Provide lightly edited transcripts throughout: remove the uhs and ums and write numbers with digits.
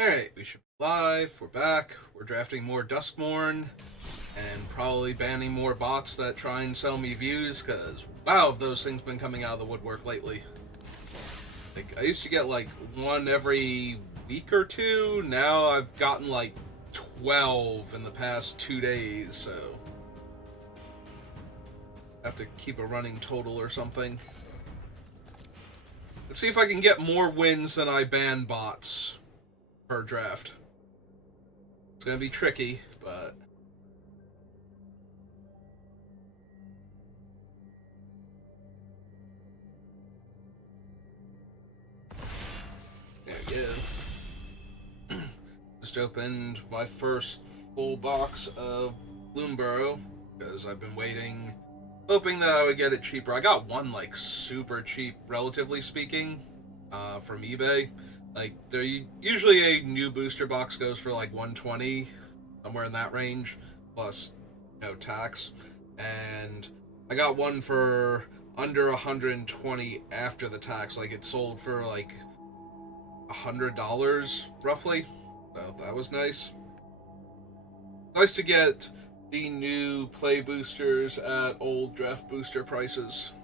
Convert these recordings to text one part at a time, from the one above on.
Alright, we should be live. We're back. We're drafting more Duskmourn and probably banning more bots that try and sell me views because, wow, have those things been coming out of the woodwork lately. Like, I used to get like one every week or two. Now I've gotten like 12 in the past 2 days, so I have to keep a running total or something. Let's see if I can get more wins than I ban bots per draft. It's gonna be tricky, but there we go. Just opened my first full box of Bloomburrow because I've been waiting, hoping that I would get it cheaper. I got one like super cheap, relatively speaking, from eBay. Like, there usually a new booster box goes for like 120, somewhere in that range, plus tax. And I got one for under 120 after the tax. Like, it sold for like $100 roughly. So that was nice. Nice to get the new play boosters at old draft booster prices.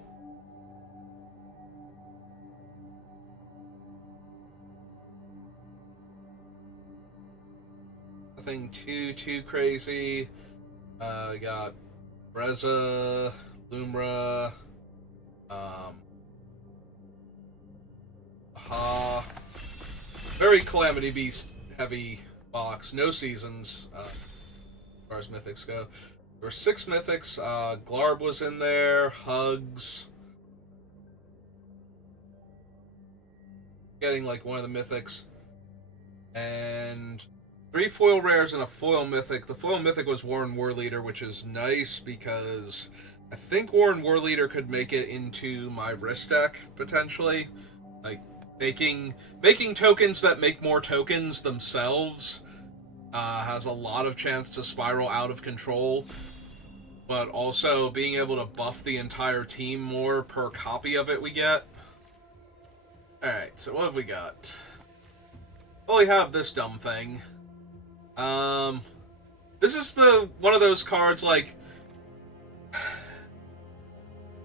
Nothing too crazy. We got Breza, Lumra, Aha. Very Calamity Beast heavy box. No seasons, as far as mythics go. There were 6 mythics. Glarb was in there. Hugs. Getting like one of the mythics. And 3 foil rares and a foil mythic. The foil mythic was Warren Warleader, which is nice because I think Warren Warleader could make it into my wrist deck, potentially. Like, making tokens that make more tokens themselves has a lot of chance to spiral out of control, but also being able to buff the entire team more per copy of it we get. Alright, so what have we got? Well, we have this dumb thing. This is one of those cards, like,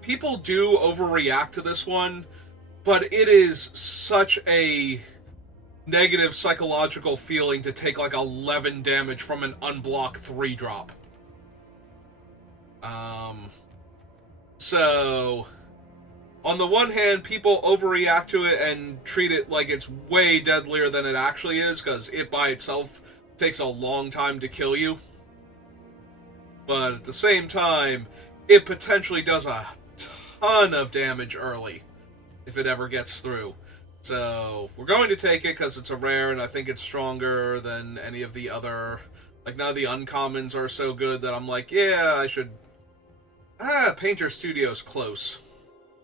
people do overreact to this one, but it is such a negative psychological feeling to take like 11 damage from an unblocked 3-drop. So on the one hand, people overreact to it and treat it like it's way deadlier than it actually is, because it by itself takes a long time to kill you. But at the same time, it potentially does a ton of damage early if it ever gets through. So we're going to take it because it's a rare, and I think it's stronger than any of the other. Like, none of the uncommons are so good that I'm like, yeah, I should. Painter Studio's close.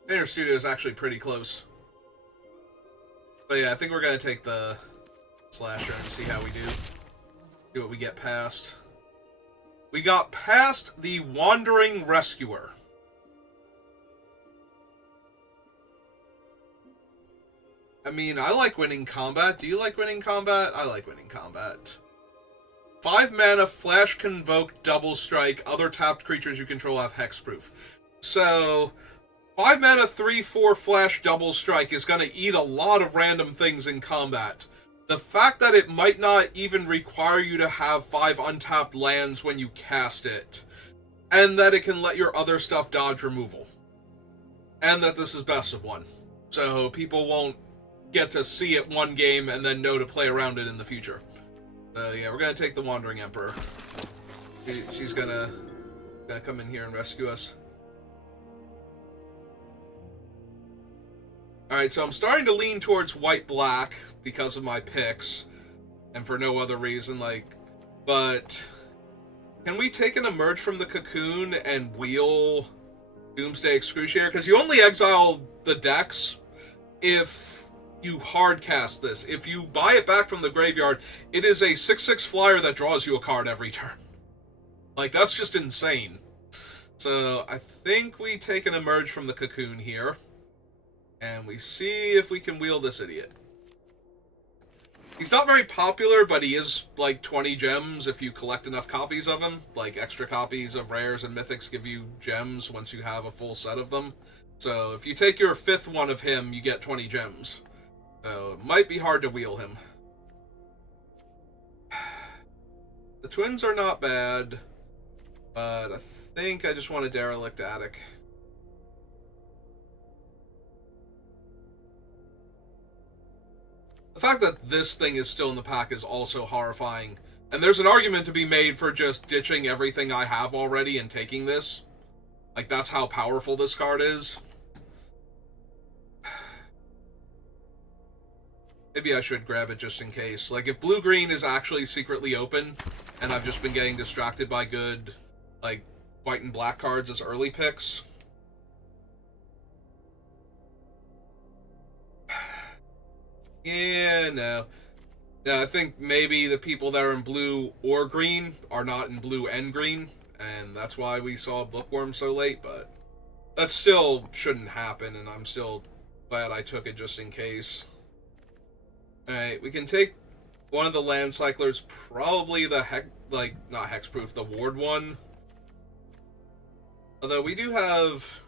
Painter Studio's actually pretty close. But yeah, I think we're gonna take the slasher and see how we do. See what we get past. We got past the Wandering Rescuer. I mean, I like winning combat. Do you like winning combat? I like winning combat. 5 mana, Flash Convoke, Double Strike. Other tapped creatures you control have hexproof. So, 5 mana, 3/4 Flash, Double Strike is going to eat a lot of random things in combat. The fact that it might not even require you to have 5 untapped lands when you cast it, and that it can let your other stuff dodge removal, and that this is best of 1. So, people won't get to see it one game and then know to play around it in the future. Yeah, we're gonna take the Wandering Emperor. She's gonna come in here and rescue us. Alright, so I'm starting to lean towards white-black because of my picks, and for no other reason, but can we take an Emerge from the Cocoon and wheel Doomsday Excruciator? Because you only exile the decks if you hard cast this. If you buy it back from the graveyard, it is a 6/6 flyer that draws you a card every turn. Like, that's just insane. So I think we take an Emerge from the Cocoon here, and we see if we can wheel this idiot. He's not very popular, but he is like 20 gems if you collect enough copies of him. Like, extra copies of rares and mythics give you gems once you have a full set of them. So if you take your 5th one of him, you get 20 gems. So it might be hard to wheel him. The twins are not bad, but I think I just want a derelict attic. The fact that this thing is still in the pack is also horrifying. And there's an argument to be made for just ditching everything I have already and taking this. Like, that's how powerful this card is. Maybe I should grab it just in case. Like, if blue-green is actually secretly open, and I've just been getting distracted by good, like, white and black cards as early picks. Yeah, no. Yeah, I think maybe the people that are in blue or green are not in blue and green, and that's why we saw Bookworm so late, but that still shouldn't happen, and I'm still glad I took it just in case. Alright, we can take one of the land cyclers, probably the not hexproof, the ward one. Although we do have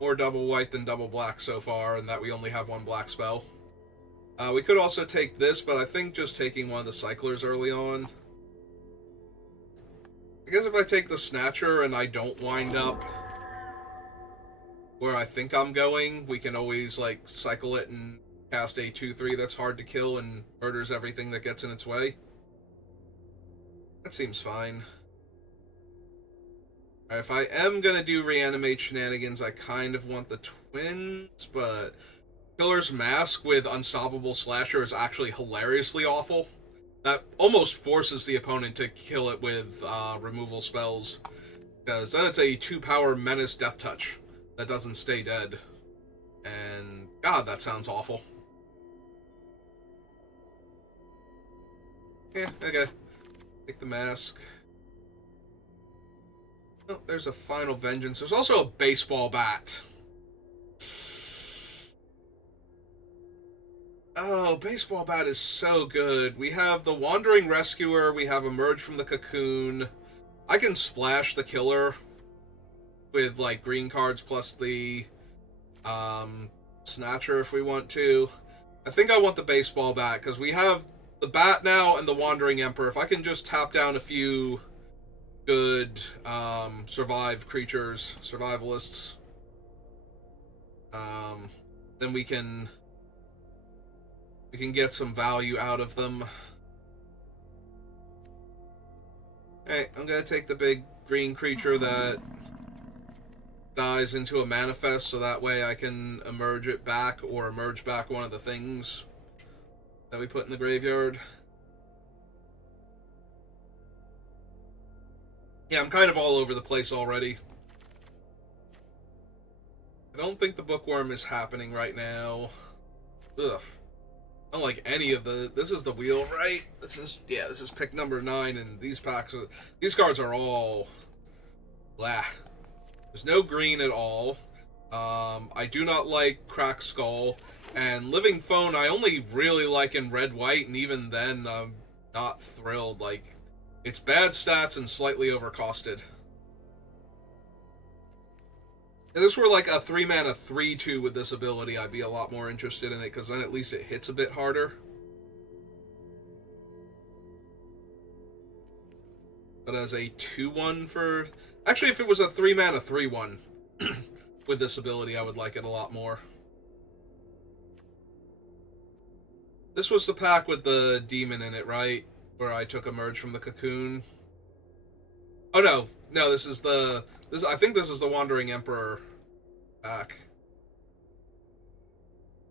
more double white than double black so far, and that we only have one black spell. We could also take this, but I think just taking one of the cyclers early on. I guess if I take the Snatcher and I don't wind up where I think I'm going, we can always, like, cycle it and cast a 2/3 that's hard to kill and murders everything that gets in its way. That seems fine. Alright, if I am gonna do reanimate shenanigans, I kind of want the twins, but Killer's Mask with Unstoppable Slasher is actually hilariously awful. That almost forces the opponent to kill it with removal spells, because then it's a 2-power Menace Death Touch that doesn't stay dead. And God, that sounds awful. Yeah, okay. Take the mask. Oh, there's a Final Vengeance. There's also a baseball bat. Oh, baseball bat is so good. We have the Wandering Rescuer. We have Emerge from the Cocoon. I can splash the killer with, like, green cards plus the Snatcher if we want to. I think I want the baseball bat, because we have the bat now and the Wandering Emperor. If I can just tap down a few good survive creatures, survivalists, then we can get some value out of them. Hey, I'm gonna take the big green creature that dies into a manifest, so that way I can emerge it back, or emerge back one of the things that we put in the graveyard. Yeah, I'm kind of all over the place already. I don't think the Bookworm is happening right now. Ugh. I don't like any of the... This is the wheel, right? This is pick number 9, and these packs are... These cards are all... blah. There's no green at all. I do not like Cracked Skull. And Living Phone, I only really like in red-white, and even then, I'm not thrilled. Like, it's bad stats and slightly overcosted. If this were like a 3-mana 3/2 with this ability, I'd be a lot more interested in it, because then at least it hits a bit harder. But as a 2/1 for... Actually, if it was a 3-mana 3/1 with this ability, I would like it a lot more. This was the pack with the demon in it, right? Where I took Emerge from the Cocoon. Oh, no. No, this is the... I think this is the Wandering Emperor pack.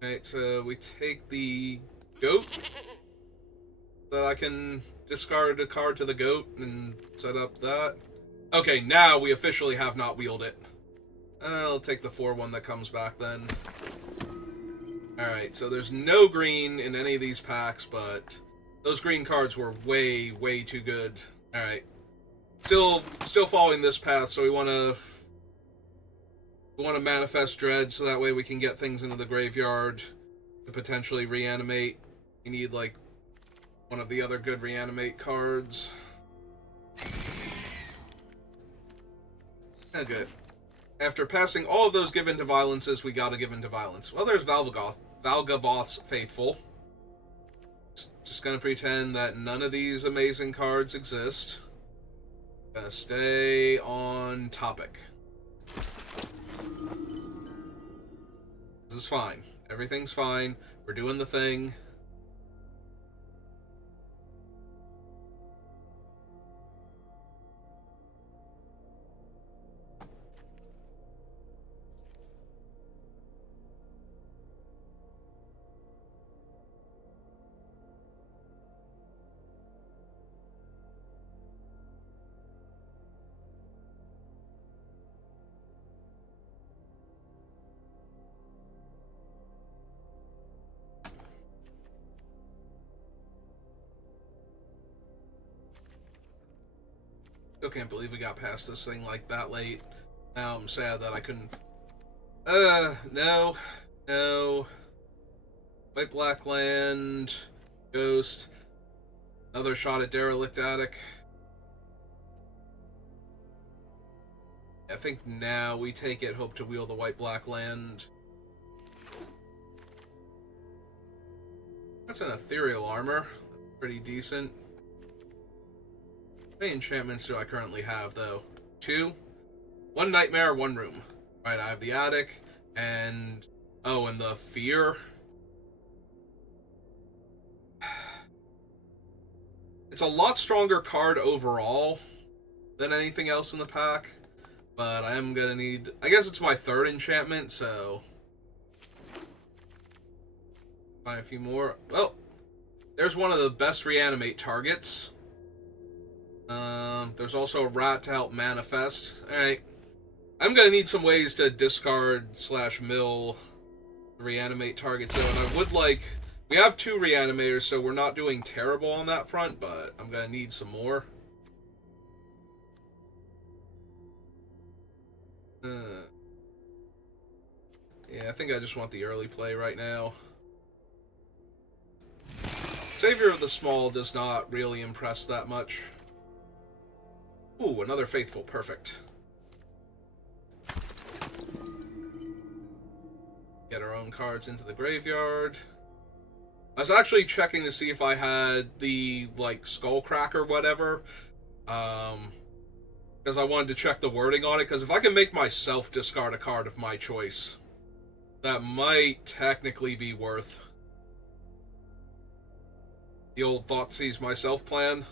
Alright, so we take the goat. So I can discard a card to the goat and set up that. Okay, now we officially have not wheeled it. I'll take the 4/1 that comes back then. Alright, so there's no green in any of these packs, but those green cards were way, way too good. Alright. Still following this path, so we want to manifest Dread, so that way we can get things into the graveyard to potentially reanimate. We need, like, one of the other good reanimate cards. Oh, good. After passing all of those give into violences, we gotta give into violence. Well, there's Valgavoth's Faithful. Just gonna pretend that none of these amazing cards exist. Gonna stay on topic. This is fine. Everything's fine. We're doing the thing. Still can't believe we got past this thing like that late. Now I'm sad that I couldn't... No. White Black Land, Ghost, another shot at Derelict Attic. I think now we take it, hope to wield the White Black Land. That's an Ethereal Armor. Pretty decent. How many enchantments do I currently have, though? 2? 1 Nightmare, 1 Room. Right, I have the Attic, and... Oh, and the Fear. It's a lot stronger card overall than anything else in the pack, but I am gonna need... I guess it's my 3rd enchantment, so... Find a few more. Oh! There's one of the best reanimate targets. There's also a rat to help manifest. Alright. I'm gonna need some ways to discard / mill reanimate targets, though, and I would like... We have 2 reanimators, so we're not doing terrible on that front, but I'm gonna need some more. Yeah, I think I just want the early play right now. Savior of the Small does not really impress that much. Ooh, another Faithful. Perfect. Get our own cards into the graveyard. I was actually checking to see if I had the, like, Skullcrack or whatever. Because I wanted to check the wording on it. Because if I can make myself discard a card of my choice, that might technically be worth the old Thoughtseize myself plan.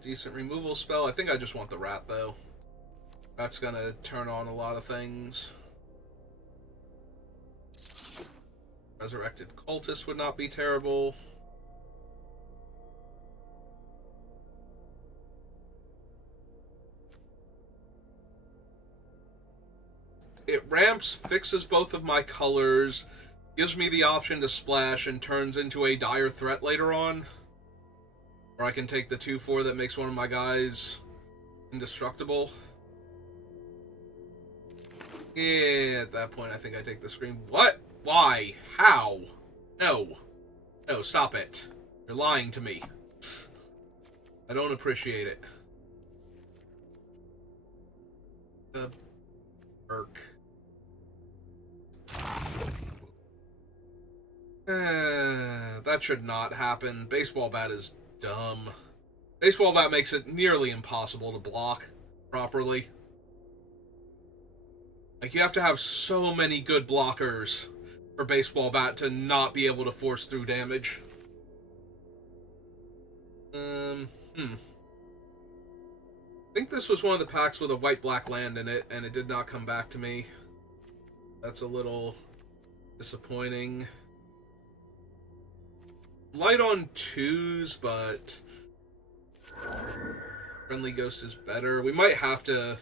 Decent removal spell. I think I just want the rat, though. That's gonna turn on a lot of things. Resurrected Cultist would not be terrible. It ramps, fixes both of my colors, gives me the option to splash, and turns into a dire threat later on. Or I can take the 2/4 that makes one of my guys indestructible. Yeah, at that point I think I take the Scream. What? Why? How? No. No, stop it. You're lying to me. I don't appreciate it. Burk. That should not happen. Baseball bat is dumb. Baseball bat makes it nearly impossible to block properly. Like, you have to have so many good blockers for baseball bat to not be able to force through damage. I think this was one of the packs with a white-black land in it, and it did not come back to me. That's a little disappointing. Light on 2s, but Friendly Ghost is better. We might have to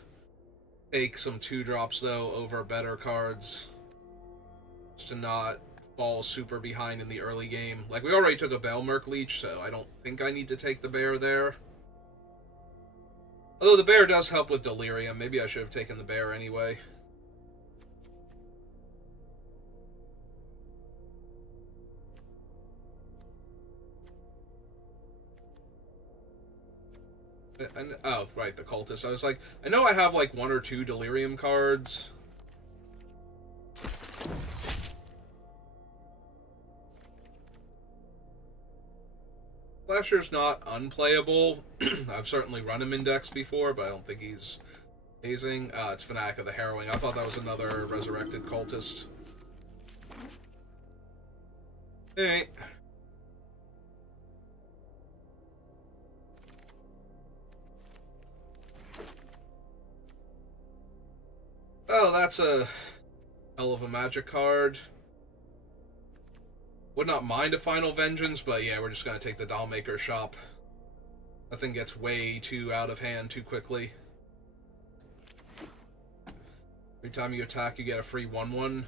take some 2-drops, though, over better cards. Just to not fall super behind in the early game. Like, we already took a Belmerk Leech, so I don't think I need to take the bear there. Although the bear does help with Delirium. Maybe I should have taken the bear anyway. Oh, right, the Cultist. I was like, I know I have like 1 or 2 Delirium cards. Slasher's not unplayable. I've certainly run him in decks before, but I don't think he's amazing. It's Fanatic of the Harrowing. I thought that was another resurrected cultist. Hey. Oh, that's a hell of a magic card. Would not mind a Final Vengeance, but yeah, we're just going to take the Dollmaker Shop. That thing gets way too out of hand too quickly. Every time you attack, you get a free 1/1.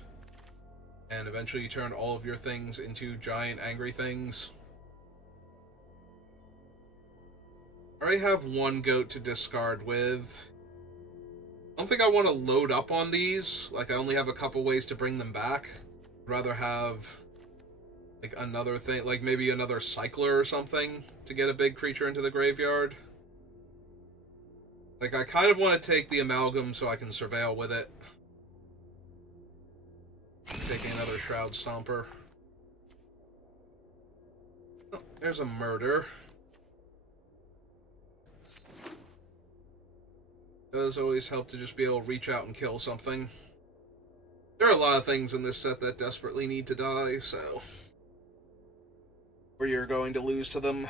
And eventually you turn all of your things into giant angry things. I already have 1 goat to discard with. I don't think I want to load up on these. Like, I only have a couple ways to bring them back. I'd rather have like another thing, like maybe another cycler or something to get a big creature into the graveyard. Like, I kind of want to take the Amalgam so I can surveil with it. Taking another Shroud Stomper. Oh, there's a Murder. Does always help to just be able to reach out and kill something. There are a lot of things in this set that desperately need to die, so or you're going to lose to them.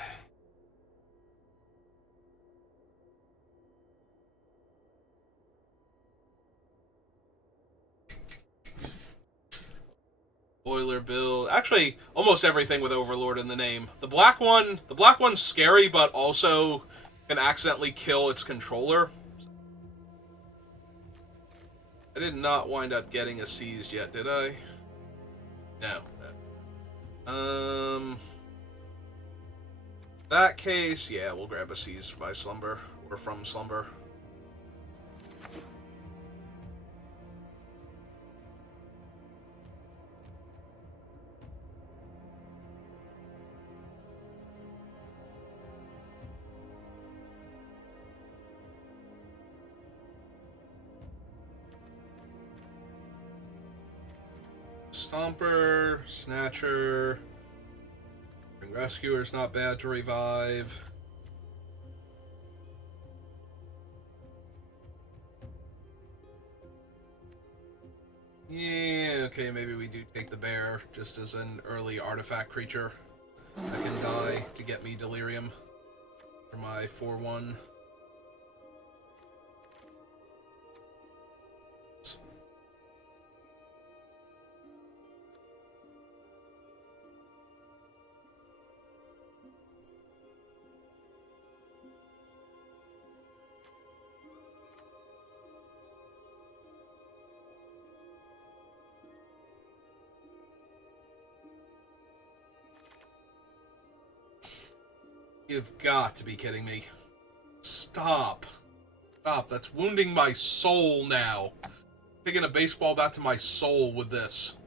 Boiler build. Actually, almost everything with Overlord in the name. The black one's scary, but also can accidentally kill its controller. I did not wind up getting a seized yet, did I? No. That case, yeah, we'll grab a seized by Slumber, or from Slumber. Stomper, Snatcher, Rescuer's not bad to revive. Yeah, okay, maybe we do take the bear just as an early artifact creature that can die to get me Delirium for my 4/1. You've got to be kidding me. Stop. Stop. That's wounding my soul now. Taking a baseball bat to my soul with this.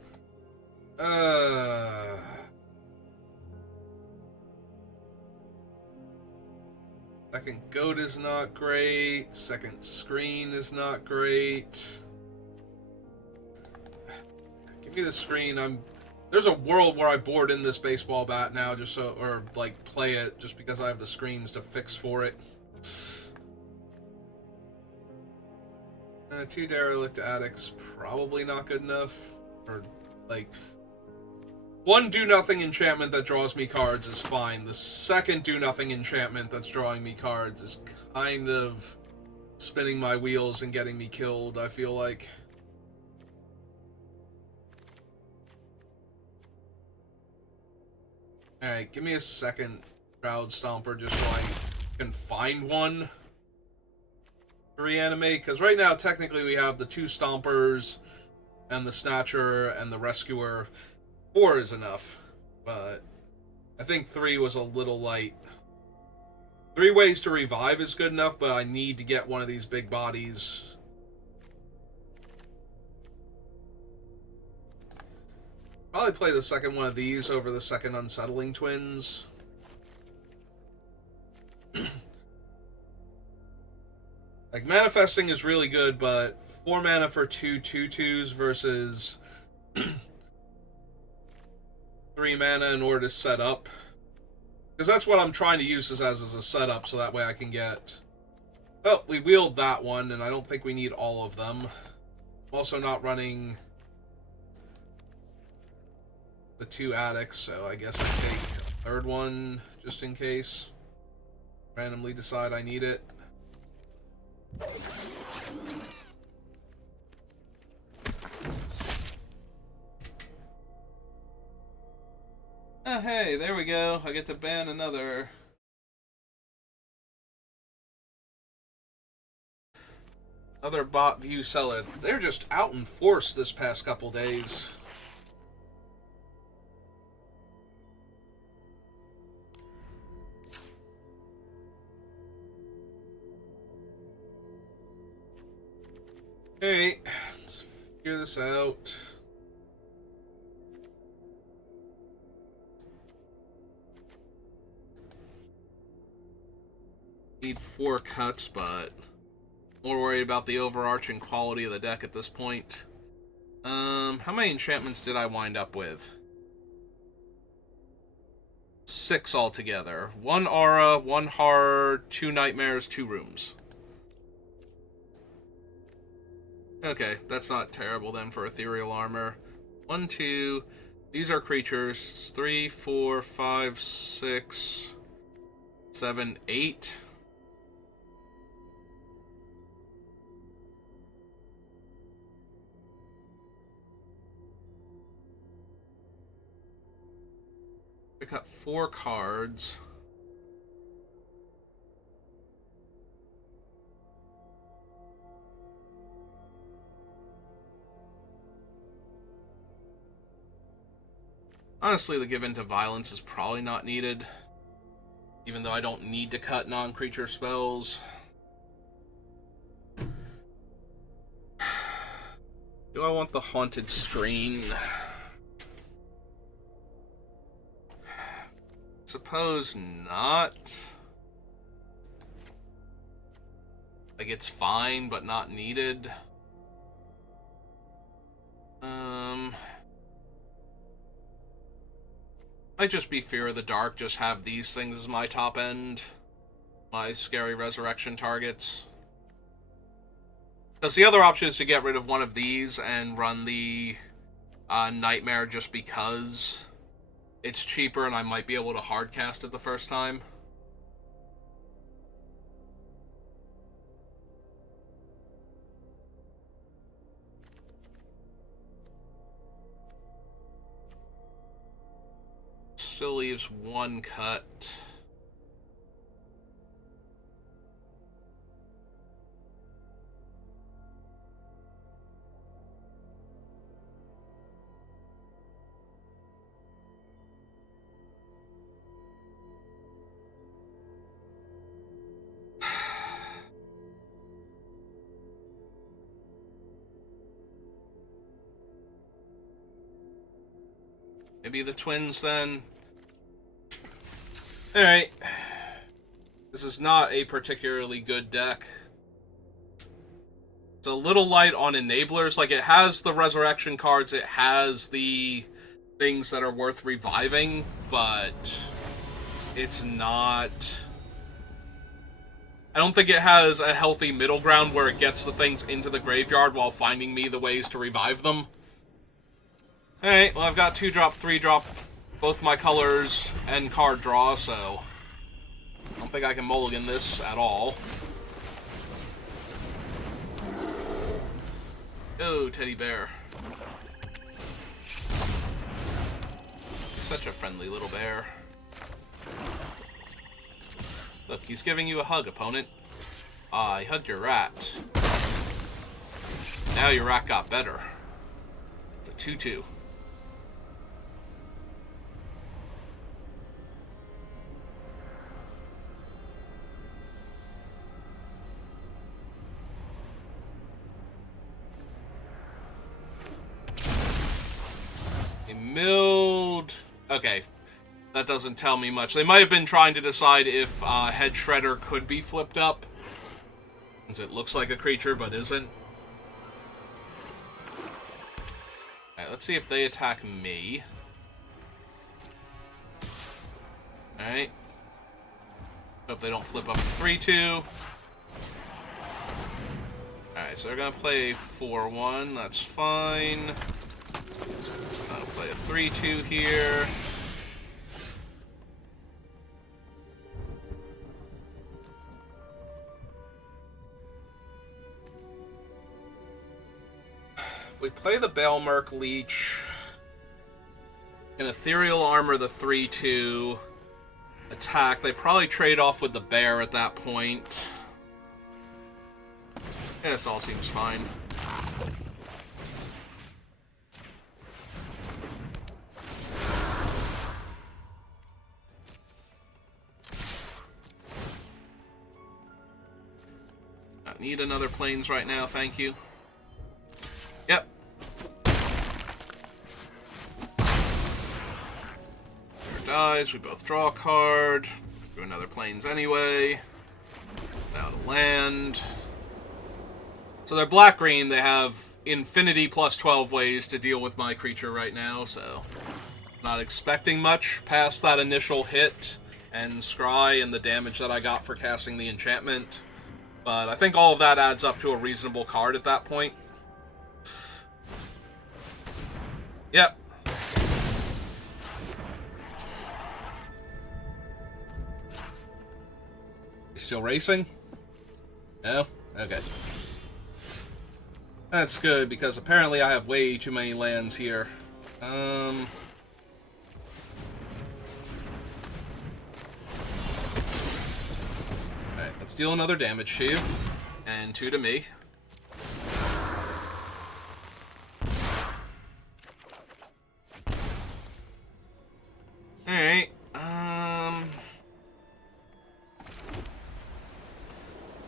Second goat is not great. Second screen is not great. Give me the screen. There's a world where I board in this baseball bat now just so, or like play it just because I have the screens to fix for it. 2 Derelict Addicts, probably not good enough. Or, like, 1 do-nothing enchantment that draws me cards is fine. The second do-nothing enchantment that's drawing me cards is kind of spinning my wheels and getting me killed, I feel like. Alright, give me a second Shroud Stomper just so I can find one reanimate, because right now technically we have the 2 stompers and the snatcher and the rescuer. 4 is enough, but I think 3 was a little light. 3 ways to revive is good enough, but I need to get one of these big bodies. Probably play the second one of these over the second Unsettling Twins. Like, manifesting is really good, but 4 mana for 2 2/2s versus 3 mana in order to set up. Because that's what I'm trying to use this as a setup, so that way I can get... Oh, we wheeled that one, and I don't think we need all of them. I'm also not running the 2 addicts, so I guess I take a 3rd one, just in case. Randomly decide I need it. Oh, hey, there we go. I get to ban another. Another bot view seller. They're just out in force this past couple days. Alright, let's figure this out. Need 4 cuts, but more worried about the overarching quality of the deck at this point. How many enchantments did I wind up with? 6 altogether. 1 aura, 1 horror, 2 nightmares, 2 rooms. Okay, that's not terrible then for ethereal armor. 1, 2. These are creatures. 3, 4, 5, 6, 7, 8. Pick up 4 cards. Honestly, the give into violence is probably not needed, even though I don't need to cut non-creature spells. Do I want the Haunted Strain? Suppose not. Like, it's fine, but not needed. Might just be Fear of the Dark, just have these things as my top end. My Scary Resurrection targets. Because the other option is to get rid of one of these and run the Nightmare just because it's cheaper and I might be able to hardcast it the first time. Still leaves 1 cut. Maybe the twins then. Alright. This is not a particularly good deck. It's a little light on enablers. Like, it has the resurrection cards, it has the things that are worth reviving, but it's not... I don't think it has a healthy middle ground where it gets the things into the graveyard while finding me the ways to revive them. Alright, well, I've got 2-drop, 3-drop, both my colors, and card draw, so I don't think I can mulligan this at all. Go, teddy bear. Such a friendly little bear. Look, he's giving you a hug, opponent. Ah, I hugged your rat. Now your rat got better. It's a 2-2. They milled... Okay. That doesn't tell me much. They might have been trying to decide if Head Shredder could be flipped up. Since it looks like a creature, but isn't. Alright, let's see if they attack me. Alright. Hope they don't flip up a 3-2. Alright, so they're gonna play 4-1. That's fine. I'll play a 3-2 here. We play the Baelmerk Leech. An Ethereal Armor the 3-2. Attack. They probably trade off with the bear at that point. Yeah, this all seems fine. I need another planes right now, thank you. Yep. There dies, we both draw a card. Do another planes anyway. Now to land. So they're black-green, they have infinity plus 12 ways to deal with my creature right now, so... Not expecting much past that initial hit and scry and the damage that I got for casting the enchantment. But I think all of that adds up to a reasonable card at that point. Yep. You still racing? No? Okay. That's good, because apparently I have way too many lands here. Alright, let's deal another damage to you. And 2 to me. Alright,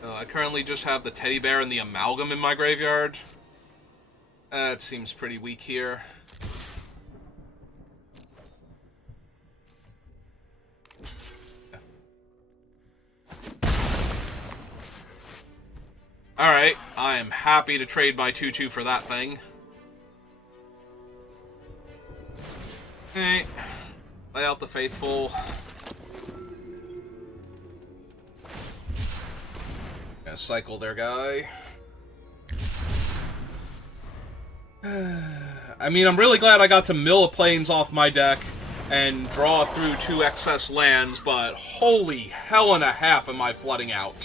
I currently just have the Teddy Bear and the Amalgam in my graveyard. That seems pretty weak here. Alright, I am happy to trade my 2-2 for that thing. Alright. Lay out the Faithful. Gonna cycle their guy. I mean, I'm really glad I got to mill a planes off my deck and draw through 2 excess lands, but holy hell and a half am I flooding out.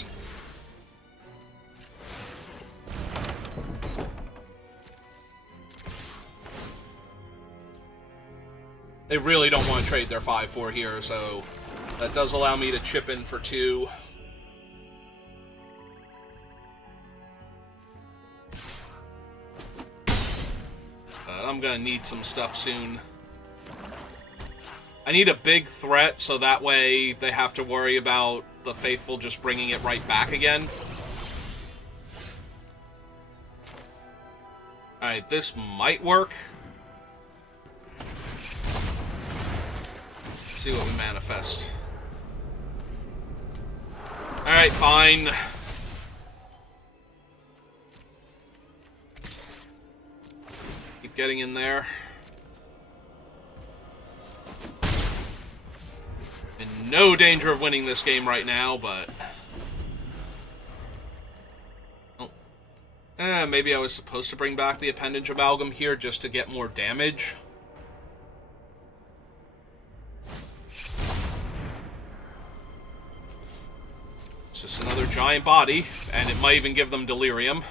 They really don't want to trade their 5-4 here, so that does allow me to chip in for 2. But I'm gonna need some stuff soon. I need a big threat, so that way they have to worry about the Faithful just bringing it right back again. Alright, this might work. See what we manifest. Alright, fine. Keep getting in there. In no danger of winning this game right now, but... Oh. Maybe I was supposed to bring back the Appendage Amalgam here just to get more damage. Just another giant body, and it might even give them delirium.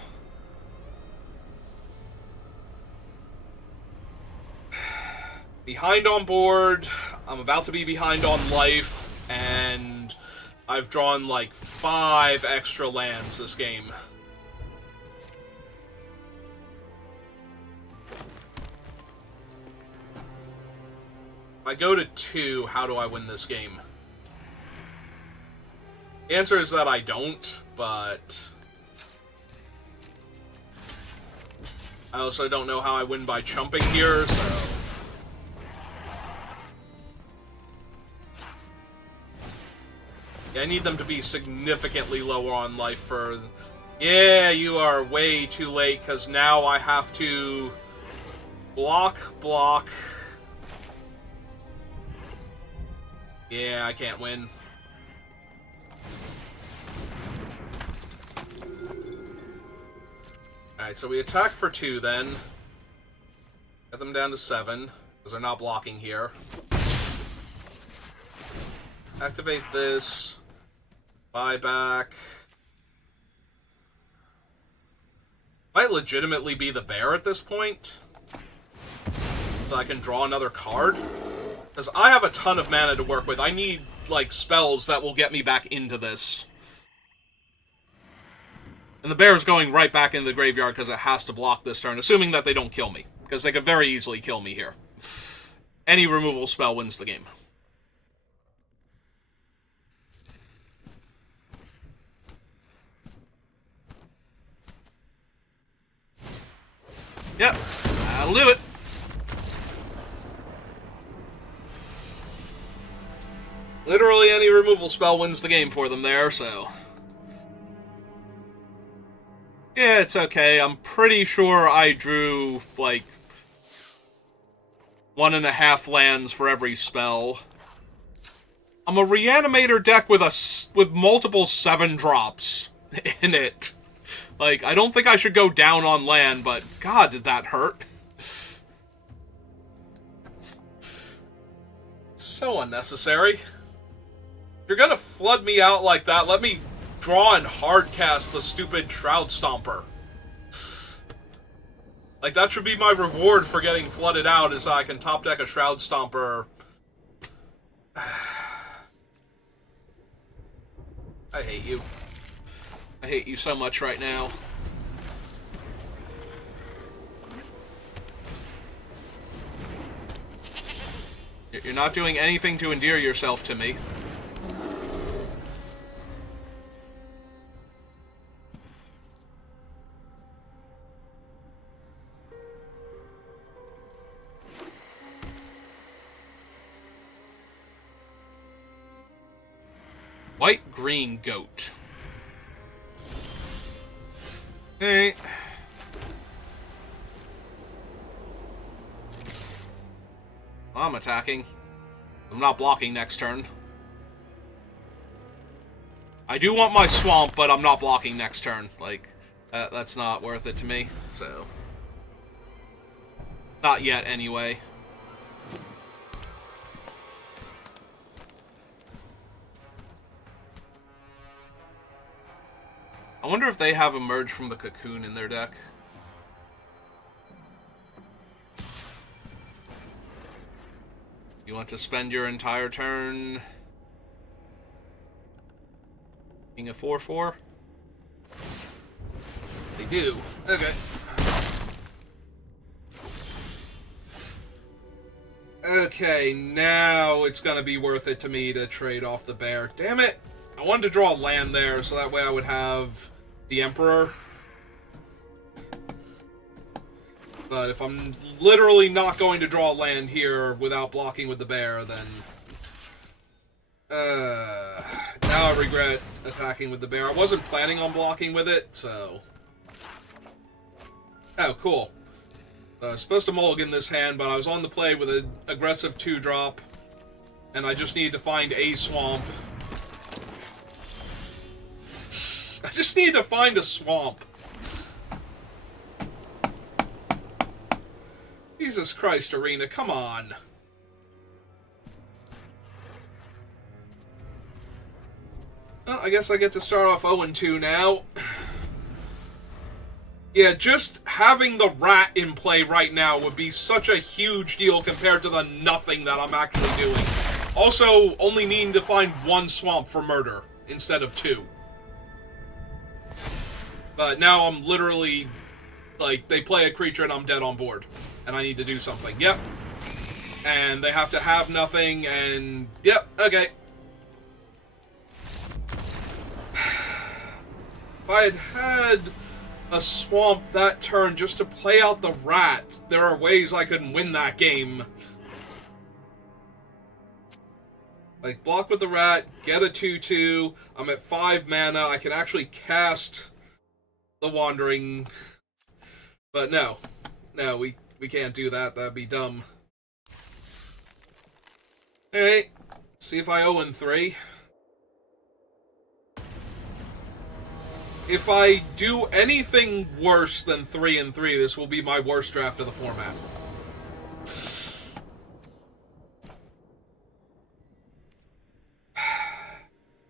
Behind on board, I'm about to be behind on life, and I've drawn like 5 extra lands this game. If I go to 2, how do I win this game? The answer is that I don't, but I also don't know how I win by chumping here, so yeah, I need them to be significantly lower on life for... Yeah, you are way too late, because now I have to block. Yeah, I can't win. Alright, so we attack for 2 then. Get them down to 7, because they're not blocking here. Activate this. Buyback. Might legitimately be the bear at this point. So I can draw another card. Because I have a ton of mana to work with. I need, like, spells that will get me back into this. And the bear's going right back into the graveyard because it has to block this turn, assuming that they don't kill me. Because they could very easily kill me here. Any removal spell wins the game. Yep, that'll do it. Literally any removal spell wins the game for them there, so... Yeah, it's okay. I'm pretty sure I drew, like, 1.5 lands for every spell. I'm a reanimator deck with multiple 7 drops in it. Like, I don't think I should go down on land, but God, did that hurt. So unnecessary. If you're gonna flood me out like that, let me draw and hardcast the stupid Shroud Stomper. Like, that should be my reward for getting flooded out, is that I can top deck a Shroud Stomper. I hate you. I hate you so much right now. You're not doing anything to endear yourself to me. White-green goat. Hey. I'm attacking. I'm not blocking next turn. I do want my swamp, but I'm not blocking next turn. Like, that's not worth it to me, so... Not yet, anyway. I wonder if they have Emerge from the Cocoon in their deck. You want to spend your entire turn being a 4/4? They do. Okay. Okay, now it's gonna be worth it to me to trade off the bear. Damn it! I wanted to draw a land there, so that way I would have the Emperor. But if I'm literally not going to draw a land here without blocking with the bear, then... now I regret attacking with the bear. I wasn't planning on blocking with it, so... Oh, cool. I was supposed to mulligan this hand, but I was on the play with an aggressive 2-drop, and I just needed to find a swamp. I just need to find a swamp. Jesus Christ, Arena, come on. Well, I guess I get to start off 0-2 now. Yeah, just having the rat in play right now would be such a huge deal compared to the nothing that I'm actually doing. Also, only needing to find one swamp for murder instead of 2. But now I'm literally, like, they play a creature and I'm dead on board. And I need to do something. Yep. And they have to have nothing, and... Yep, okay. If I had a swamp that turn just to play out the rat, there are ways I could win that game. Like, block with the rat, get a 2/2, I'm at 5 mana, I can actually cast the Wandering. But no. No, we can't do that, that'd be dumb. Alright, see if I 0-3. If I do anything worse than 3-3, this will be my worst draft of the format.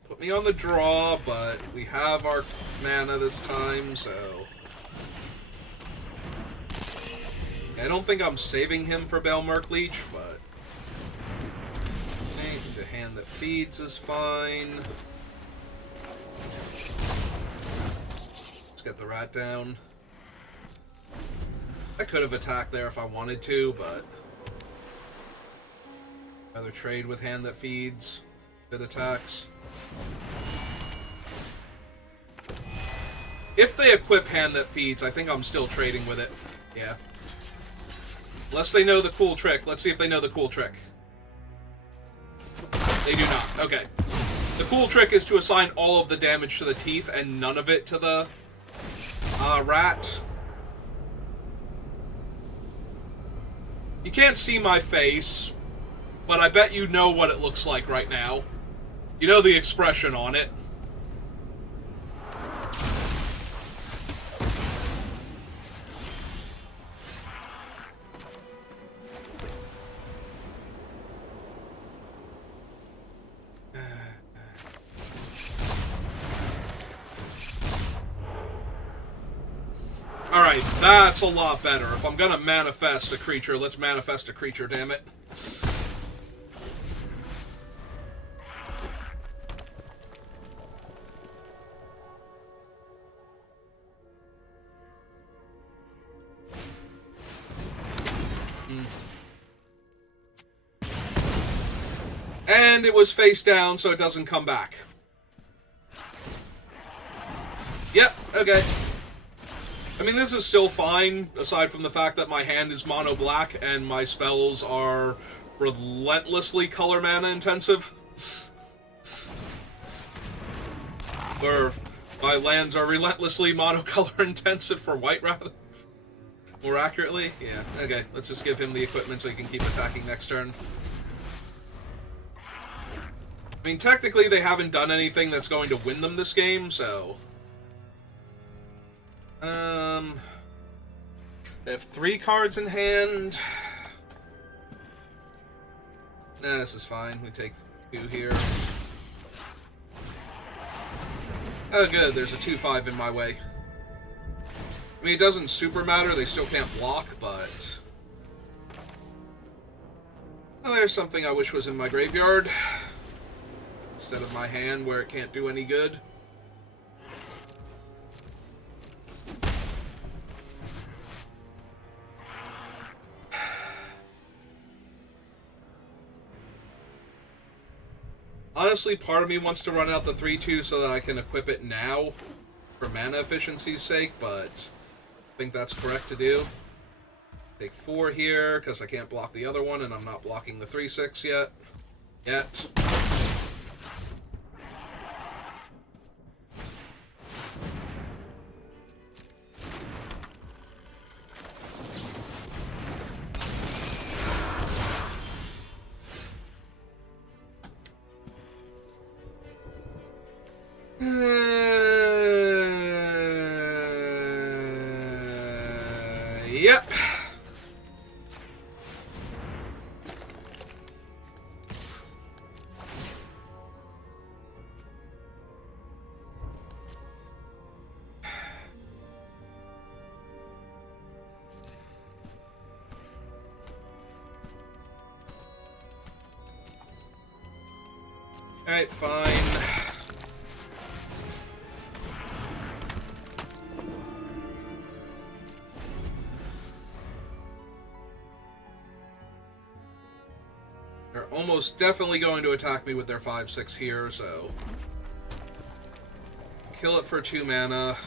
Put me on the draw, but we have our mana this time, so... I don't think I'm saving him for Balmerk Leech, but... The Hand That Feeds is fine. Let's get the rat down. I could have attacked there if I wanted to, but... Rather trade with Hand That Feeds. Good attacks. If they equip Hand That Feeds, I think I'm still trading with it. Yeah. Unless they know the cool trick. Let's see if they know the cool trick. They do not. Okay. The cool trick is to assign all of the damage to the teeth and none of it to the rat. You can't see my face, but I bet you know what it looks like right now. You know the expression on it. Alright, that's a lot better. If I'm gonna manifest a creature, let's manifest a creature, damn it. And it was face down, so it doesn't come back. Yep, okay. I mean, this is still fine, aside from the fact that my hand is mono black and my spells are relentlessly color mana intensive. Or my lands are relentlessly monocolor intensive for white, rather. More accurately? Yeah, okay. Let's just give him the equipment so he can keep attacking next turn. I mean, technically they haven't done anything that's going to win them this game, so... They have 3 cards in hand. Nah, this is fine. We take 2 here. Oh, good. There's a 2/5 in my way. I mean, it doesn't super matter. They still can't block, but... Well, there's something I wish was in my graveyard. Instead of my hand, where it can't do any good. Honestly, part of me wants to run out the 3/2 so that I can equip it now for mana efficiency's sake, but I think that's correct to do. Take 4 here, because I can't block the other one, and I'm not blocking the 3/6 yet. Yep. Alright, fine. almost definitely going to attack me with their 5/6 here, so... Kill it for 2 mana,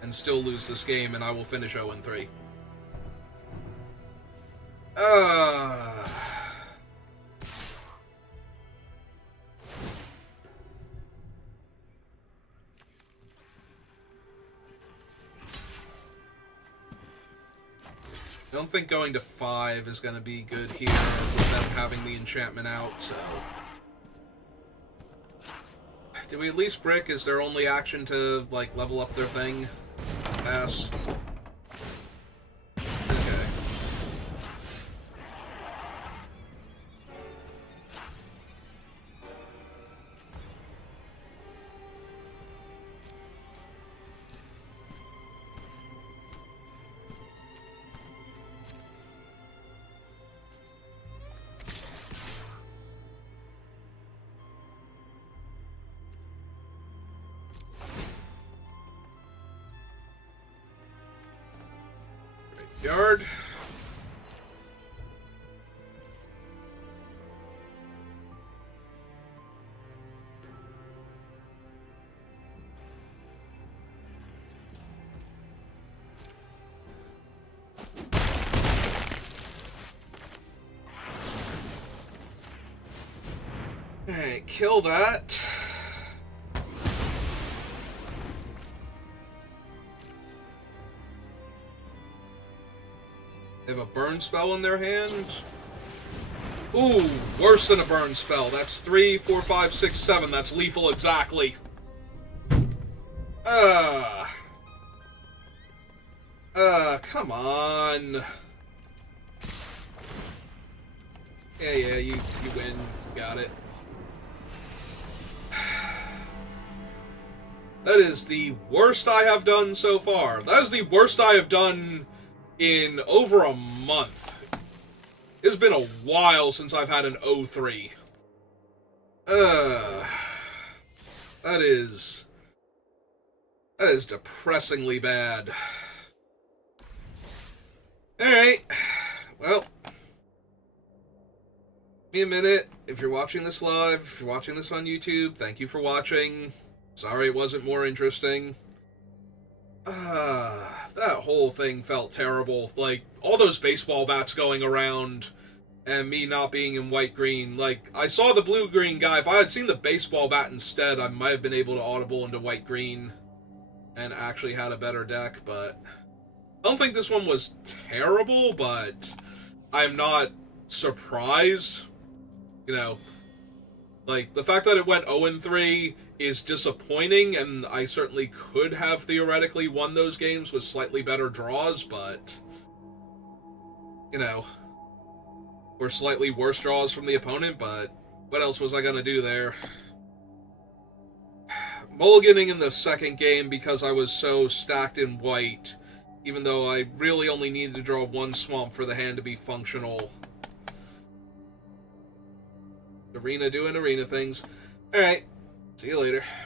and still lose this game, and I will finish 0-3. I don't think going to 5 is going to be good here with them having the enchantment out, so... Did we at least brick? Is their only action to, like, level up their thing? Pass. Okay. Yard. Alright, kill that. They have a burn spell in their hand. Ooh, worse than a burn spell. That's 3, 4, 5, 6, 7. That's lethal exactly. Come on. Yeah, you win. Got it. That is the worst I have done so far. That is the worst I have done in over a month. It's been a while since I've had an 0-3. That is depressingly bad. Alright. Well. Give me a minute. If you're watching this live, if you're watching this on YouTube, thank you for watching. Sorry it wasn't more interesting. That whole thing felt terrible. Like, all those baseball bats going around and me not being in white-green. Like, I saw the blue-green guy. If I had seen the baseball bat instead, I might have been able to audible into white-green and actually had a better deck, but... I don't think this one was terrible, but I'm not surprised. You know, like, the fact that it went 0-3 is disappointing, and I certainly could have theoretically won those games with slightly better draws, but, you know, or slightly worse draws from the opponent, but what else was I gonna do there? Mulliganing in the second game because I was so stacked in white, even though I really only needed to draw 1 swamp for the hand to be functional. Arena doing arena things. Alright, see you later.